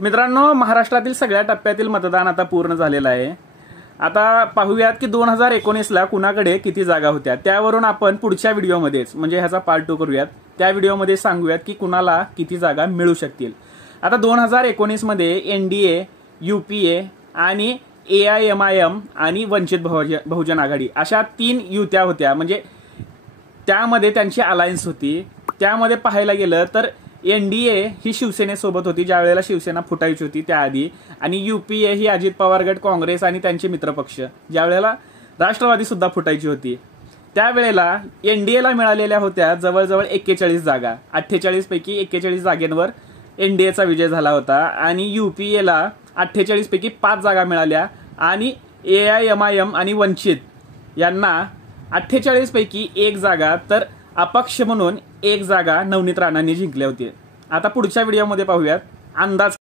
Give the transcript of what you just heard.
मित्रांनो, महाराष्ट्रातील सगळ्या टप्प्यातील मतदान आता पूर्ण झालेलं आहे। आता पाहूयात की 2019ला कुणाकडे किती जागा होत्या। त्यावरून आपण पुढच्या व्हिडिओमध्येच म्हणजे ह्याचा पार्ट 2 करूयात। त्या व्हिडिओमध्ये सांगूयात की कुणाला किती जागा मिळू शकतील। आता 2019 मध्ये एनडीए, यूपीए आणि एआयएमआयएम आणि वंचित बहुजन आघाडी अशा 3 युत्या होत्या। म्हणजे त्यामध्ये त्यांची अलायन्स होती। त्यामध्ये पाहायला गेलं तर एनडीए ही शिवसेनेसोबत होती ज्या वेळेला शिवसेना फुटायची होती त्याआधी, आणि यूपीए ही अजित पवार गट, काँग्रेस आणि त्यांचे मित्रपक्ष ज्या वेळेला राष्ट्रवादी सुद्धा फुटायची होती त्यावेळेला एनडीएला मिळालेल्या होत्या जवळजवळ 41 जागा। 48 पैकी 41 जागेंवर एनडीएचा विजय झाला होता आणि यूपीएला 48 पैकी 5 जागा मिळाल्या आणि एआयएमआयएम आणि वंचित यांना 48 पैकी 1 जागा तर अपक्ष म्हणून 1 जागा नवनीत राणांनी जिंकल्या होती। आता पुढच्या व्हिडिओमध्ये पाहूयात अंदाज